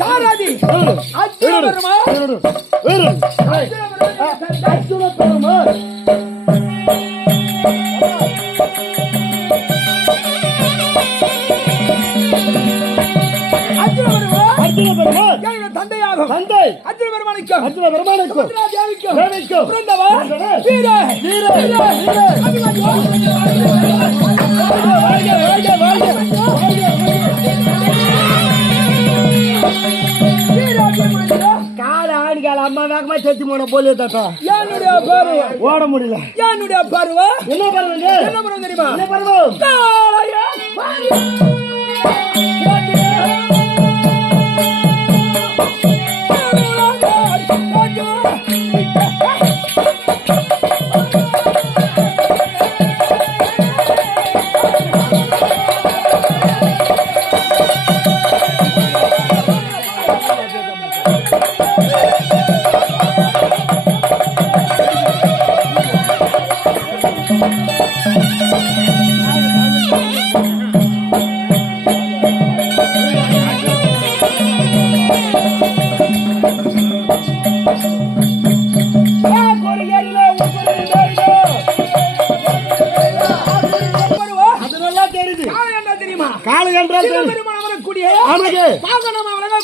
சாராதி வேறு, அச்சுரபெருமா அர்ஜுன பெருமாள் அர்ஜுன பெருமானுக்கும் தேவிக்கும் தேவிக்கும் வீர வீர, வீர. வேகமா செத்து போன போலியோ தாத்தா. என்னுடைய பருவம் ஓட முடியல. என்னுடைய பருவம் என்ன பண்ணுங்க என்ன பருவம் தெரியுமா? என்ன பருவம்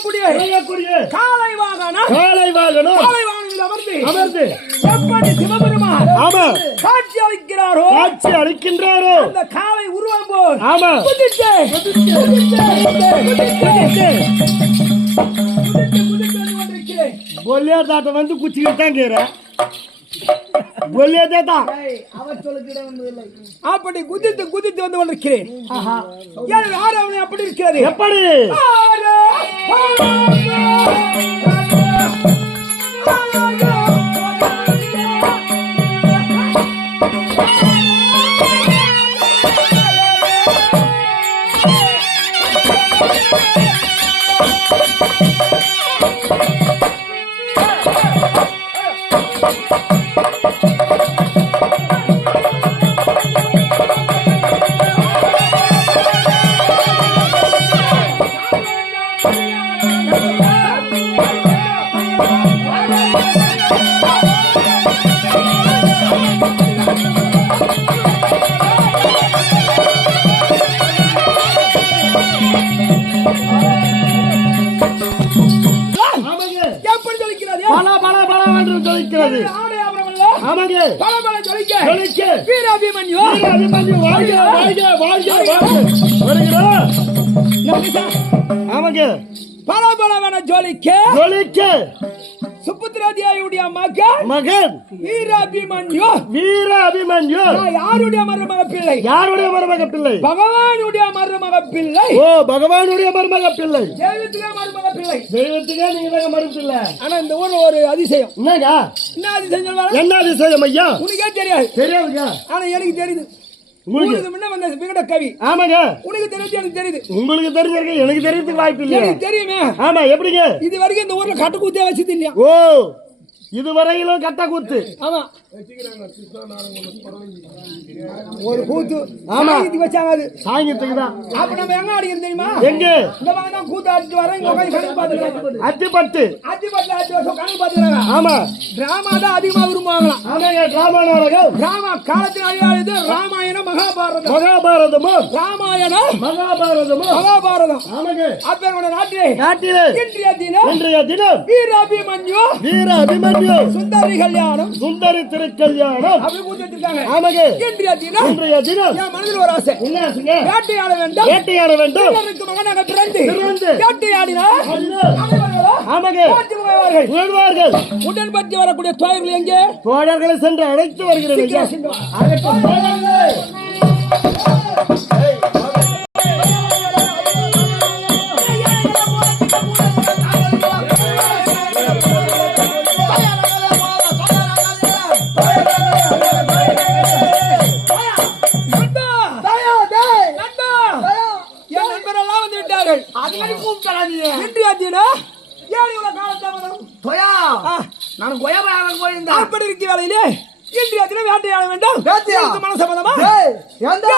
விளங்கக்கூடிய விளையாடக்கூடிய காளை வாகனம் காலை வாகனம் காளை வாகனத்தில் அமர்ந்து அமர்ந்து எப்படி சிவபெருமான் ஆமா. காட்சி அளிக்கிறாரோ? காட்சி அளிக்கின்றாரோ? அந்த காளை உருவம் போல் ஆமா. குதித்து குதித்து கொண்டிருக்கிறேன். பொல்லியார் தாத்தா வந்து குச்சிக்கிட்டு தாத்தா. அப்படி குதித்து குதித்து வந்து கொண்டிருக்கிறேன். ஏன் ஆரவணை அப்படி இருக்கிறது? எப்படி? ஆரா, ஆமாங்க ஆமாங்க பல பலவன ஜொலிக்க ஜொலிக்க. சுப்புத்திராதியாயுடைய மகன் மகன். வீராபிமன்யு. வீர அபிமன்யு நான் யாருடைய மருமக பிள்ளை யாருடைய மருமக பிள்ளை பகவானுடைய மருமக பிள்ளை ஓ பகவானுடைய மருமக பிள்ளை தெய்வத்திலே மருமக பிள்ளை தெய்வத்துக்கே நீங்க ஆனா இந்த ஊர்ல ஒரு அதிசயம். என்னங்க? என்ன அதிசயம் என்ன அதிசயம் ஐயா? உனக்கே தெரியாது. தெரியாதுங்க. ஆனா எனக்கு தெரியுது. உங்களுக்கு முன்ன வந்த விகட கவி. ஆமாங்க. உனக்கு தெரிஞ்சு எனக்கு தெரியுது. உங்களுக்கு தெரிஞ்சிருக்கு எனக்கு தெரியறதுக்கு வாய்ப்பு எனக்கு தெரியுமே. ஆமா எப்படிங்க? இது வரைக்கும் இந்த ஊர்ல கட்டு குத்தியா வச்சது இல்லையா? ஓ. இதுவரையிலும் கட்ட கூத்து. ஆமா. ஒரு கூத்து. ஆமா. வச்சாங்க அது. சாங்கியத்துக்கு தான். அப்ப நம்ம எங்க அடிக்கிறது தெரியுமா? எங்க? இந்த மாதிரி தான் கூத்து அடிச்சு வரேன் இங்க உட்காந்து கணக்கு பாத்துக்கலாம் அத்திப்பட்டு. பத்து அஞ்சு வருஷம் கணக்கு பாத்துக்கிறாங்க ஆமா. டிராமா தான் அதிகமா விரும்புவாங்களாம். ஆமாங்க டிராமா நாடகம். ராமாயணம் மகாபாரதம். மகாபாரதமும் ராமாயணம் மகாபாரதமும் மகாபாரதம். ஆமாங்க. அப்பேற்பட்ட நாட்டிலே நாட்டிலே. இன்றைய தினம் இன்றைய தினம் வீராபிமன்யு. வீர அபிமன்யு சுந்தரி கல்யாணம். சுந்தரி திருக்கல்யாணம். அப்படி கூட்டிட்டு இருக்காங்க ஆமாங்க. இன்றைய தினம் இன்றைய தினம். என் மனதில் ஒரு ஆசை. என்ன வேட்டையாட வேண்டும். வேட்டையாட வேண்டும். மகனாக பிறந்து பிறந்து. வேட்டையாடினால் ஆமாங்க. காட்சி முகவார்கள். உணர்வார்கள் உடன் பற்றி வரக்கூடிய தோழர்கள் எங்கே? தோழர்களை சென்று அழைத்து வருகிறது நான் கொயபாக போயிருந்தேன் அப்படி இருக்க வேளையிலே இன்றைய தினம் வேட்டையாட வேண்டும். வேட்டையா? இதுக்கு மன சம்மதமா ஏய், ஏண்டா?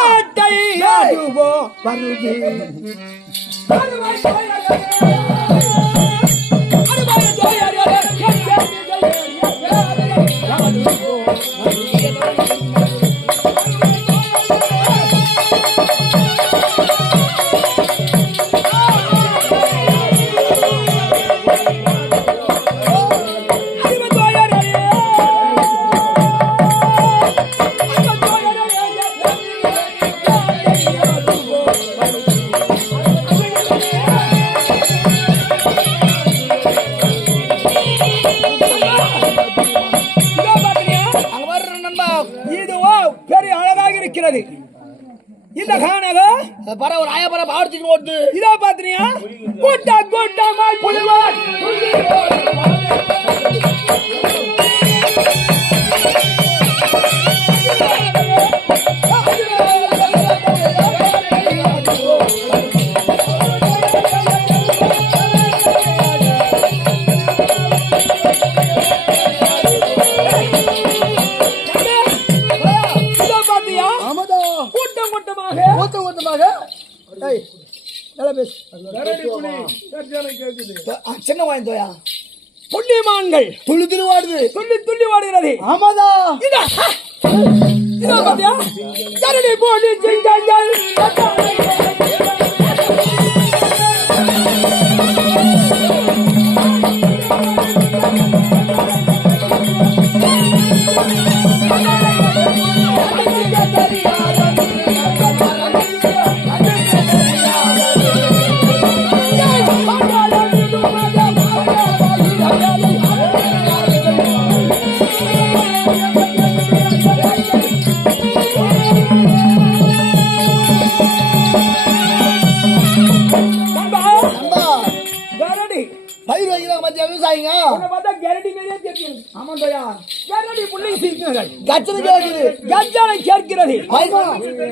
பேசு. ஆ, சின்ன வாங்கி தோயா? புண்ணியமான்கள் துள்ளி துள்ளி வாடுது. துள்ளி துள்ளி வாடுகிறது. ஆமாதா? இதா பாத்தியா? போலி சிங்கங்கள் விவசாயிங்க உன்னை பார்த்தா கரடி மாதிரியே கச்சனை கேட்கிறது.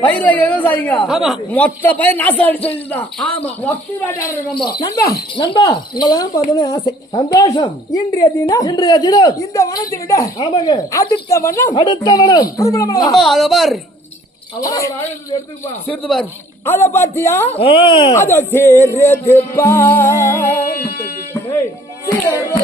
பயிர் விவசாயிங்க. ஆமா. மொத்த பயிர் நாசம் அடிச்சதுதான் ஆமா. மொத்த வேட்டையாடுற நம்ம. நண்பா. நண்பா. உங்களெல்லாம் பார்த்தோன்னே ஆசை. சந்தோஷம். இன்றைய தினம் இன்றைய தினம். இந்த வனத்தை விட ஆமாங்க. அடுத்த வனம் அடுத்த அதை பார். சிறுத்து பார். அத பாத்தியா அத சேரது பார். அத சேரது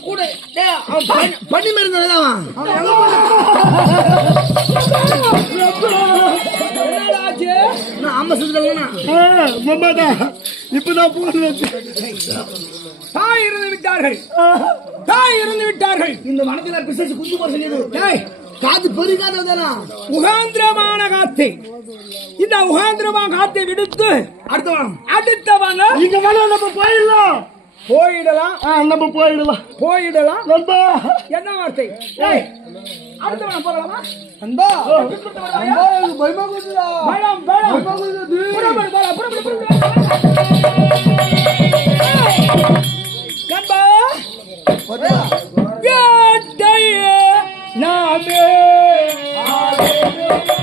கூட டேய், அவன் பண்ணி- பண்ணி மருந்து என்னடா ஆச்சு அம்மா சுத்தலா இப்பதான் போட்டு தாய் இருந்து விட்டார்கள். தாய் இருந்து விட்டார்கள். இந்த வனத்துல பிசேஷ் குஞ்சு போட சொல்லியது. டேய் காது பெருகாதவதானா உகாந்திரமான காத்தை. இந்த உகாந்திரமான காத்தை விடுத்து அடுத்தவன. இங்க வேணும் நம்ம போயிடலாம். போயிடலாம். நம்ம போயிடலாம். போயிடலாம். நண்பா. என்ன வார்த்தை? அடுத்தவன போகலாமா நண்பா. பயமா புறப்படு, போலாம், புறப்படு, புறப்படு. நண்பா. நாமே இது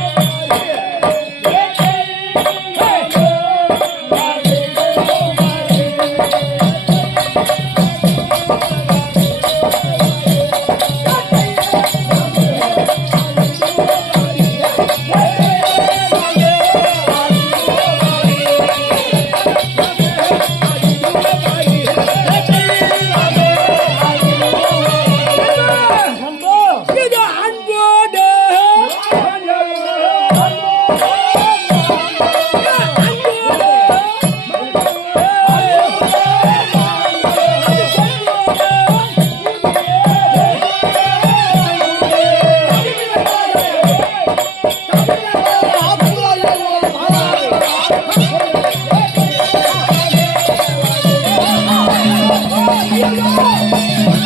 தாயா!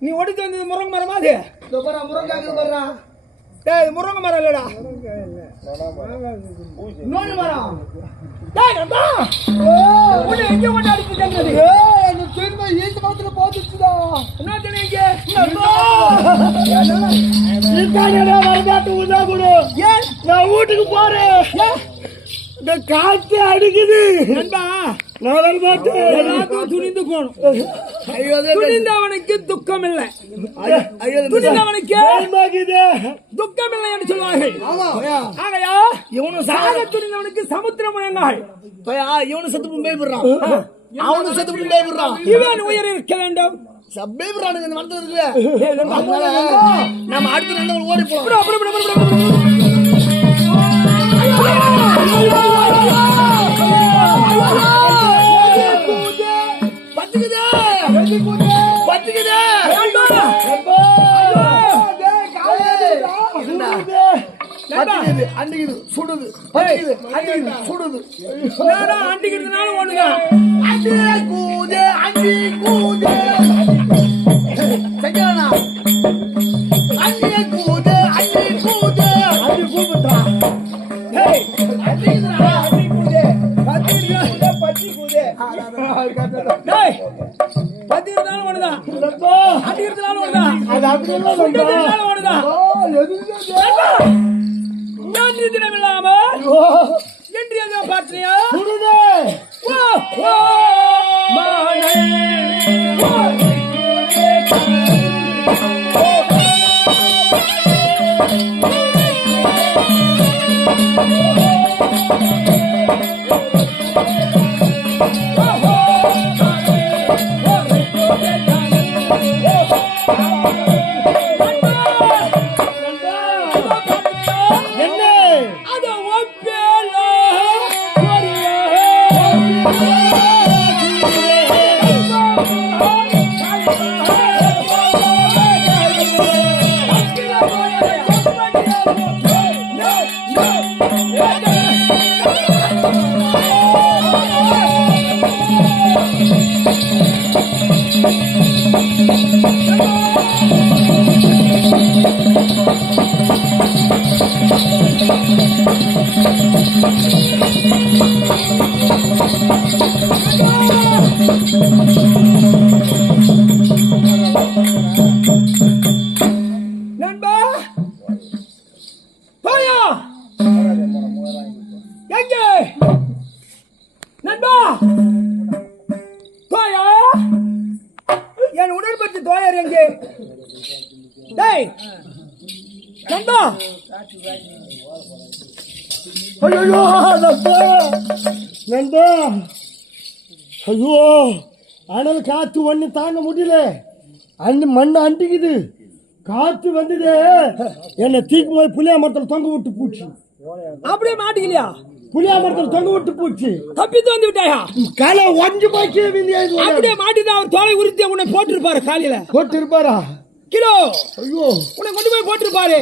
நீ ஒடிச்சு வந்தது முருங்கை மரமா அது? முருங்காக்கு பாருடா. டேய் முருங்கை மரம் இல்லடா. இன்னொன்னு மரம் டேய் நண்பா உன்னை எங்க கொண்டு அடிச்சு தந்தது ஏய் அந்த திரும்ப மரத்துல போட்டுச்சுடா இன்னொருத்தனை எங்க நண்பா இருக்கானேடா வரதாட்டு உதா கொடு ஏன்? நான் வீட்டுக்கு போறேன். இந்த காத்து அடிக்குது. நண்பா நான் துணிந்து போகணும் ஐயோ துணிந்தவனுக்கு துக்கம் இல்லை ஐயோ துணிந்தவனுக்கு துக்கம் இல்லை என்று சொல்வார்கள். ஆமா. ஆகையா இவனும் சாக துணிந்தவனுக்கு சமுத்திரம் பையா இவனும் செத்து போய் போயிடுறான் அவனும் செத்து போய் போயிடுறான் இவன் உயிர் இருக்க வேண்டும். சப்பே போறானுங்க இந்த மரத்துல இருக்குல்ல. நம்ம அடுத்த ரெண்டு ஓடி போலாம். பத்துக்குதே பத்துக்குது அண்டிக்குது சுடுது பத்துக்குது அண்டிக்குது சுடுது. அண்டிக்கிறதுனால ஒண்ணுதான் அண்டி கூதே அண்டி கூதே. அண்டி கூதே அண்டி கூதே. அண்டி அண்டிக்குதுடா கூதே. பத்தி கூதே பத்தி கூதே. டேய், அடிக்கிறதுனால ஒண்ணுதான். அது அப்படி இல்ல சுட்டதுனால ஒண்ணுதான். நேற்று தினம் இல்லாம இன்றைய தினம் Hey. ஐயோ நண்பா ஐயோ அனல் காத்து ஒண்ணு தாங்க முடியல. அண்ணு மண்ணு அண்டிக்குது. காத்து வந்தது. என்ன தீக்கு போய் புளியா மரத்தில் தொங்க விட்டு பூச்சி. அப்படியே மாட்டிக்கலையா? புளியா மரத்தில் தொங்க விட்டு பூச்சி. தப்பித்து வந்து விட்டாயா? களை ஒஞ்சு போச்சு அப்படியே மாட்டிதான் அவர் தோலை உறுத்தி உன்னை போட்டிருப்பாரு காலையில. போட்டு இருப்பாரா கிலோ. ஐயோ. உன்னை கொண்டு போய் போட்டிருப்பாரு.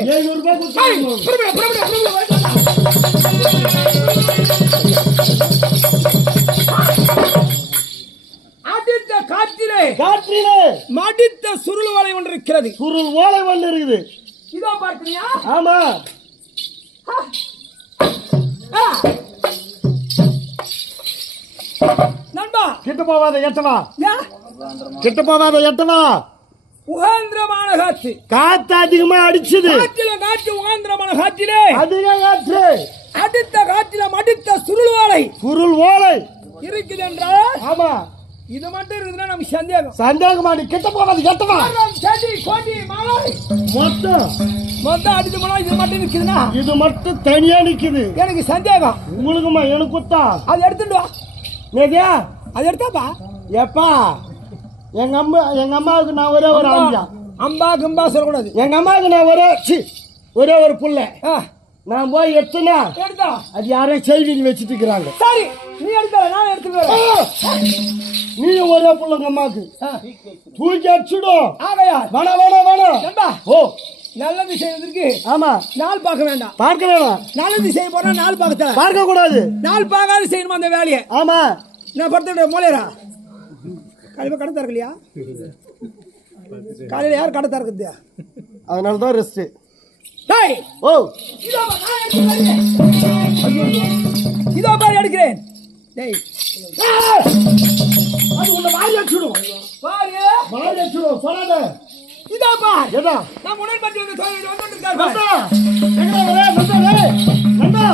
அடித்த காற்றிலே காற்றிலே மடித்த சுருள் வலை ஒன்று இருக்கிறது. சுருள் ஓலை ஒண்ணு இருக்குது. இதோ பார்க்கறியா? ஆமா. நண்பா. கிட்ட போவாத எட்டவா கிட்ட போவாத எட்டவா உகாந்திரமான காற்று. காத்து அதிகமா அடிச்சுது. காற்றில காற்று உகாந்திரமான காற்றிலே. அதிக காற்று. அடித்த காற்றில மடித்த சுருள் வாழை சுருள் ஓலை. இருக்குது என்றால் ஆமா. இது மட்டும் இருக்குதுன்னா நமக்கு சந்தேகம். சந்தேகமா? நீ கிட்ட போவாத எட்டவா மரம், செடி கோடி மலை. மொத்தம். மொத்தம் அடித்து போனா இது மட்டும் இருக்குதுன்னா? இது மட்டும் தனியா நிக்குது. எனக்கு சந்தேகம். உங்களுக்குமா? எனக்கு குத்தா அது எடுத்துட்டு வா. நேதியா அது எடுத்தாப்பா? எப்பா எங்க அம்மா எங்க அம்மாவுக்கு நான் ஒரே ஒரு ஆம்பியா? அம்பா கும்பா சொல்லக்கூடாது. எங்க அம்மாவுக்கு நான் ஒரே சி ஒரே ஒரு புள்ள. நான் போய் எடுத்தனா எடுத்தா? அது யாரோ செய்தின்னு வச்சுட்டு இருக்கிறாங்க சரி நீ எடுத்த நான் எடுத்துட்டு வரேன். நீ ஒரே புள்ள உங்க அம்மாவுக்கு. ஆ, தூக்கி அடிச்சுடும் ஆகையா? வேணாம் வேணாம் நண்பா ஓ. நல்லது செய்வதற்கு ஆமா. நாள் பார்க்க வேண்டாம். பார்க்க வேணாம். நல்லது செய்ய போனா நாள் பார்க்கல பார்க்க கூடாது நாள் பார்க்காத செய்யணுமா அந்த வேலையை? ஆமா. நான் படுத்துட்டு மூலையரா காலையில கடை திறக்கலையா காலையில யார் கடை திறக்குது? அதனால தான் ரெஸ்ட் டேய்! ஓ! இதோ பாரு, நான் எடுக்கிறேன். இதோ பாரு எடுக்கிறேன். டேய்! அது உன்னை வாரி அடிச்சுடும் பாரு. வாரி அடிச்சுடும் சொல்லாத. இதோ பார். எதா நம் உடன்பட்டி வந்து தோழி வந்துட்டு இருக்கார் நந்தா. எங்கடா வர? நந்தா டேய் நந்தா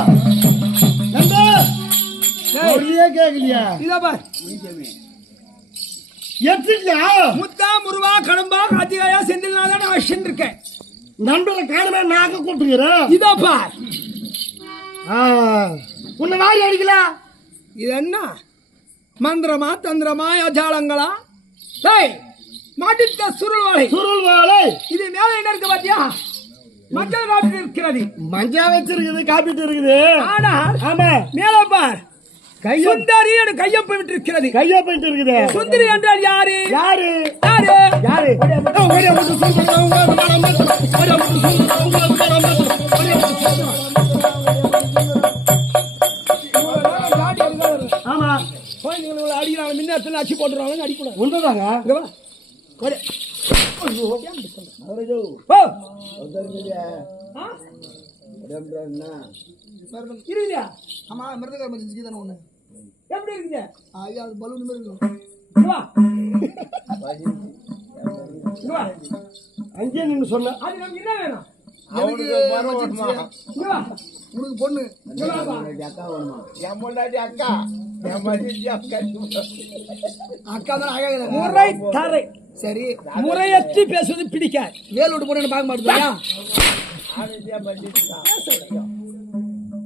நந்தா ஒரே கேக்கலையா இதோ பார். எத்தியா முத்தா முருவா கடம்பா கார்த்திகாயா செந்தில் நான் வச்சுட்டு இருக்கேன். நண்பரை நாக்க கூட்டுகிறேன் இதோ பார். உன்னை வாரி அடிக்கல? இது என்ன? மந்திரமா தந்திரமா யஜாலங்களா? டேய் மடித்த சுருள்வாளை. சுருள் வாழை இது மேல என்ன இருக்கு பாத்தியா? மஞ்சள் காட்டு இருக்கிறது. மஞ்சா வச்சிருக்குது காப்பிட்டு இருக்குது. ஆனால் ஆமா. மேல பார். சுந்தரி என்று கையொப்பம் இருக்கிறது கையா போயிட்டு இருக்குது சுந்தரி என்றால் யாரு? யாரு? யாரு? யாரு? ஆமா. குழந்தைங்களை அடிக்கிறாங்க. மின்னத்துல அச்சு போட்டுருவாங்க. அடிக்கூடாது உண்மைதாங்க இங்க இருக்குதா? ஆமா மிருதகர் மஜிஜி தானே ஒண்ணு. எப்படி இருக்குது ஐயா அது பலூன் மாதிரி இருக்கும். அங்கேயே நின்று சொன்ன அது நமக்கு என்ன வேணும். உனக்கு பொண்ணு. இங்க வாப்பா. அக்கா தான் அழகா முறை தரை சரி. முறையற்று பேசுவது பிடிக்காது. வேலோடு பொண்ணு பார்க்க மாட்டேயா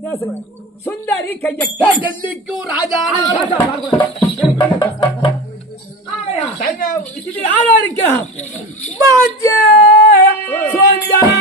பேசுறேன் சுந்தரி கையட்டா டெல்லிக்கும் ராஜா இருக்கிறான் பாஞ்சே சுந்தரி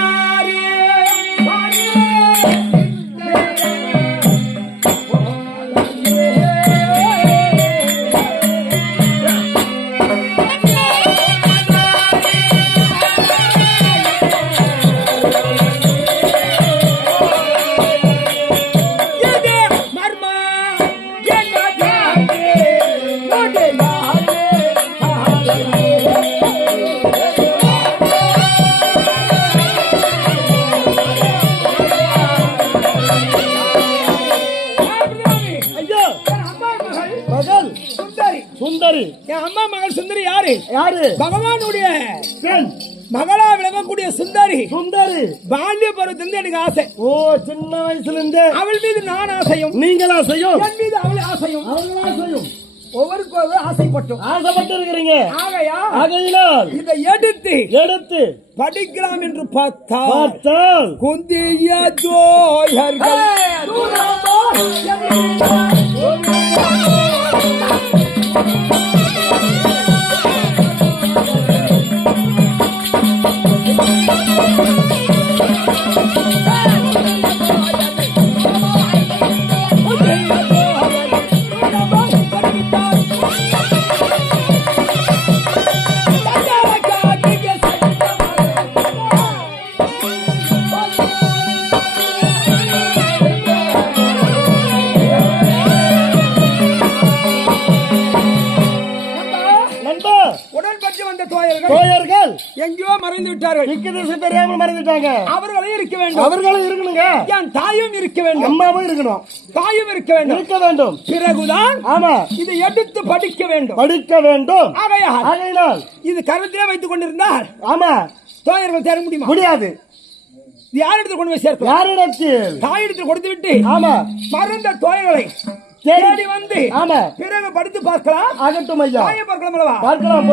பகவானுடைய பெண் மகளா விளங்கக்கூடிய சுந்தரி. சுந்தரி. பால்ய பருவத்திலிருந்து எனக்கு ஆசை. ஓ சின்ன வயசுல இருந்தே அவள் மீது நான் ஆசையும். நீங்களா செய்யும் என் மீது அவள் ஆசையும். அவங்களா செய்யும் ஒவ்வொருக்கு ஒவ்வொரு ஆசைப்பட்டோம். ஆசைப்பட்டு இருக்கிறீங்க ஆகையா ஆகையினால் இதை எடுத்து எடுத்து படிக்கலாம் என்று பார்த்தால் பார்த்தால் குந்திய ஜோயர்கள். Thank you. மறைந்து விட்டார்கள் திக்கு திசை தெரியாமல் மறந்துட்டாங்க அவர்களே இருக்க வேண்டும். அவர்களும் இருக்கணுங்க. என் தாயும் இருக்க வேண்டும். அம்மாவும் இருக்கணும். தாயும் இருக்க வேண்டும். இருக்க வேண்டும். பிறகுதான் ஆமா. இதை எடுத்து படிக்க வேண்டும். படிக்க வேண்டும். ஆகையால் ஆகையினால் இது கருத்திலே வைத்துக் கொண்டிருந்தால் ஆமா. தோயர்கள் தேர முடியுமா? முடியாது. யாரிடத்தில் கொண்டு போய் சேர்க்கலாம் யாரிடத்தில்? தாயிடத்தில் கொடுத்து விட்டு ஆமா. மறந்த தோயர்களை தேடி- வந்து ஆமா. பிறகு படித்து பார்க்கலாம். ஆகட்டும் ஐயா. தாயை பார்க்கலாம் பார்க்கலாம்